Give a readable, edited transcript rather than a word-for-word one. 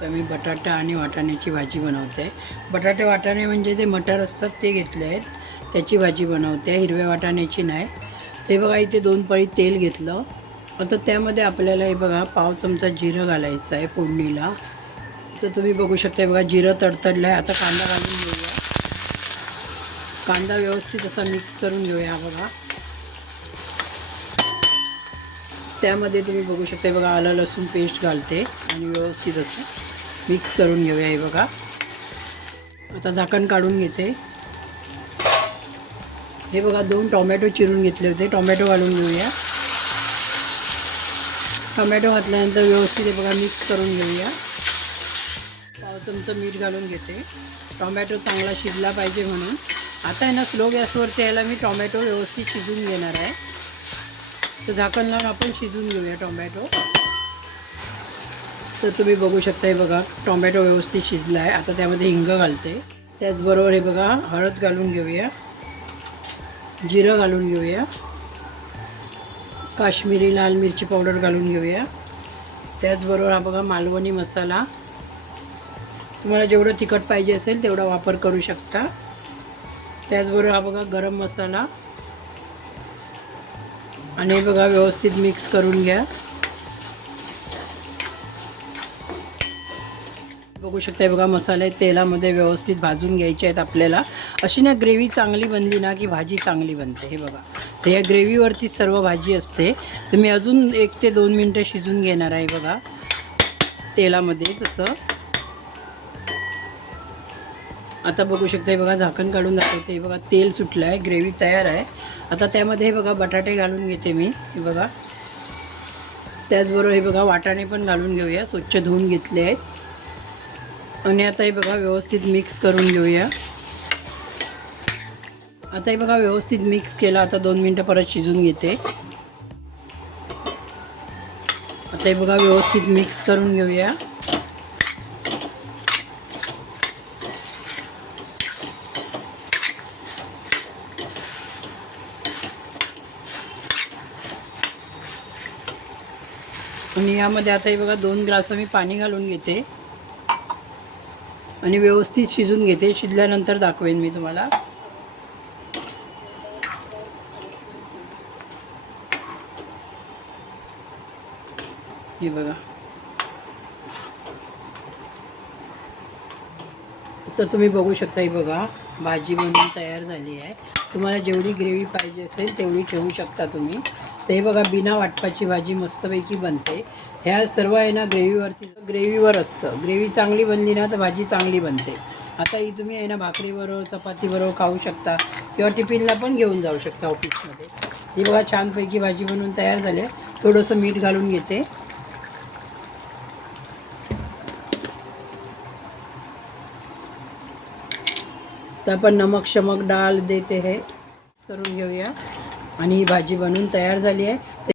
तर मी बटाटा आणि वाटाण्याची भाजी बनवते. बटाटे वाटाणे म्हणजे ते मटार असतात ते घेतले आहेत, त्याची भाजी बनवते, हिरव्या वाटाण्याची नाही. ते बघा इथे 2 पळी तेल घेतलं. आता त्यामध्ये आपल्याला हे बघा पाव चमचा जिरं घालायचं आहे फोडणीला. तर तुम्ही बघू शकता बघा जिरं तडतडलं आहे. आता कांदा घालून घेऊया. कांदा व्यवस्थित असा मिक्स करून घेऊया बघा. त्यामध्ये तुम्ही बघू शकता बघा आलं लसूण पेस्ट घालते आणि व्यवस्थित असं मिक्स करून घेऊया. हे बघा आता झाकण काढून घेते. हे बघा 2 टोमॅटो चिरून घेतले होते, टोमॅटो घालून घेऊया. टोमॅटो घातल्यानंतर व्यवस्थित हे बघा मिक्स करून घेऊया. पाव चमचा मीठ घालून घेते. टोमॅटो चांगला शिजला पाहिजे म्हणून. आता आहे ना स्लो गॅसवरती यायला मी टोमॅटो व्यवस्थित शिजून घेणार आहे. तर झाकण लावून आपण शिजून घेऊया टोमॅटो. तर तुम्ही बघू शकता हे बघा टोमॅटो व्यवस्थित शिजला आहे. आता त्यामध्ये हिंग घालते. त्याचबरोबर हे बघा हळद घालून घेऊया, जिरं घालून घेऊया, काश्मीरी लाल मिरची पावडर घालून घेऊया. त्याचबरोबर हा बघा मालवणी मसाला, तुम्हाला जेवढं तिखट पाहिजे असेल तेवढा वापर करू शकता. त्याचबरोबर हा बघा गरम मसाला आणि हे बघा व्यवस्थित मिक्स करून घ्या. बघू शकता बघा मसाले तेलामध्ये व्यवस्थित भाजून घ्यायचे आहेत आपल्याला. अशी ना ग्रेव्ही चांगली बनली ना की भाजी चांगली बनते. हे बघा तर या ग्रेव्हीवरती सर्व भाजी असते. तर मी अजून 1 ते 2 मिनटं शिजून घेणार आहे बघा तेलामध्येच असं. आता बघू शकता बघा झाकण काढून दाखवते. हे बघा तेल सुटलं आहे, ग्रेव्ही तयार आहे. आता त्यामध्ये हे बघा बटाटे घालून घेते मी. हे बघा त्याचबरोबर हे बघा वाटाणे पण घालून घेऊया, स्वच्छ धुवून घेतले आहेत. आणि आता हे बघा व्यवस्थित मिक्स करून घेऊया. आता हे बघा व्यवस्थित मिक्स केला. आता 2 मिनटं परत शिजून घेते. आता हे बघा व्यवस्थित मिक्स करून घेऊया. आणि यामध्ये आता हे बघा 2 ग्लास मी पाणी घालून घेते आणि व्यवस्थित शिजून घेते. शिजल्यानंतर दाखवेन मी तुम्हाला. हे बघा तर तुम्ही बघू शकता. हे बघा भाजी बनवून तयार झाली आहे. तुम्हाला जेवढी ग्रेव्ही पाहिजे असेल तेवढी ठेवू शकता तुम्ही. तर हे बघा बिना वाटपाची भाजी मस्तपैकी बनते. ह्या सर्व आहे ना ग्रेव्हीवर असतं. ग्रेव्ही चांगली बनली ना तर भाजी चांगली बनते. आता ही तुम्ही आहे ना भाकरीबरोबर चपातीबरोबर खाऊ शकता किंवा टिफिनला पण घेऊन जाऊ शकता ऑफिसमध्ये. ही बघा छानपैकी भाजी बनवून तयार झाली आहे. थोडंसं मीठ घालून घेते. तर आपण नमक शमक डाल देते हे करून घेऊया. आणि ही भाजी बनवून तयार झाली आहे.